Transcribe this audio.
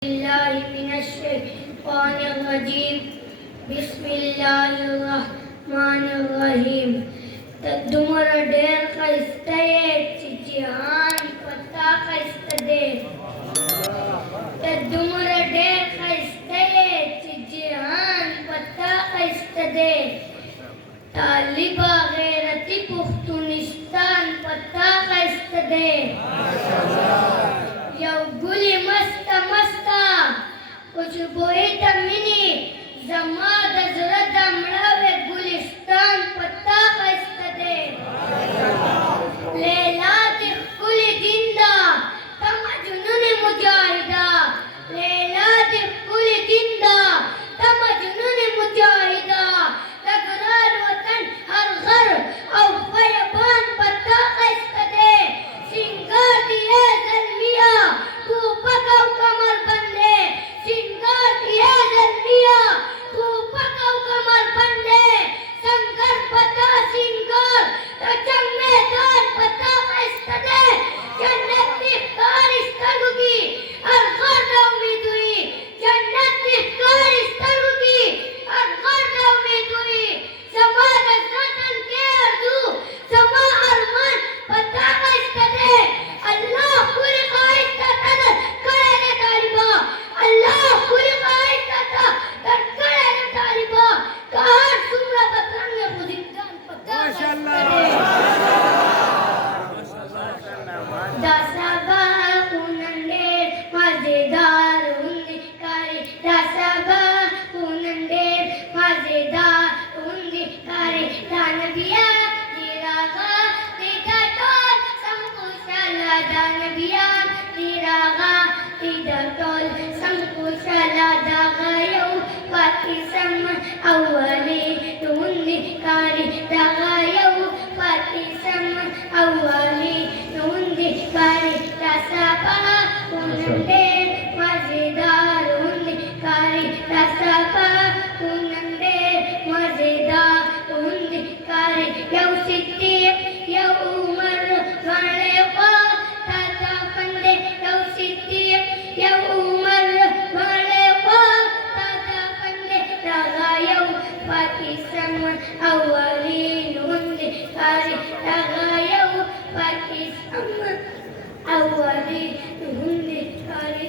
बिस्मिल्लाहिर्रहमानिर्रहीम। तद्दुमर ढेर खस्ते चिचिहान पत्ता खस्ते तद्दुमर ढेर खस्ते चिचिहान पत्ता खस्ते तालिबा गैरती पुख्तुनिस्तान पत्ता खस्ते यौ गुली मस्ता मस्ता कुछ बोई तमिनी जमा दजरत अमरावे गुलिस्तान पत्ता खस्ते लेला दिखुली जिंदा तमा जुनून मुजाहिदा लेला दिखुली जिंदा तमा जुनून मुजाहिदा तकरार वतन हर घर और फयबान पत्ता खस्ते सिंगार दिए जलमिया तू पकाओ कमर बंदे सिंगार दिए जलमिया तू पकाओ कमर बंदे संकर पता सिंगार तचम में दान पता खस्ते जन्नत की कारिस्तगी हर घर उम्मीद हुई जन्नत की कारिस्तगी हर घर उम्मीद हुई समा रज़तन के अर्जू समा अरमान पता खस्ते अल्लाह पूरी ख्वाहिश करता करे तालिबा अल्लाह पूरी ख्वाहिश करता करे तालिबा कहार सुमरा बतरंग बुजिंदान पता दासबा कुनंदे मजेदार उन्दी कारी दासबा कुनंदे मजेदार उन्दी कारी दानबिया दिरागा दिदातोल संकुशला दानबिया दिरागा दिदातोल संकुशला दागायो पाकिसम अवली उन्दी कारी दागायो पाकिसम अवली उन्दी कारी दासबा कुनंदे मजेदार उन्दी कारी दासबा कुनंदे मजेदार उन्दी कारी यौ सिद्दीक यौ उमर वाले को ताता फंदे यौ सिद्दीक यौ उमर वाले को ताता फंदे दागा यौ पाकिस्तान अवली उन्दी कारी दागा यौ पाकिस्तान अवली उन्दी कारी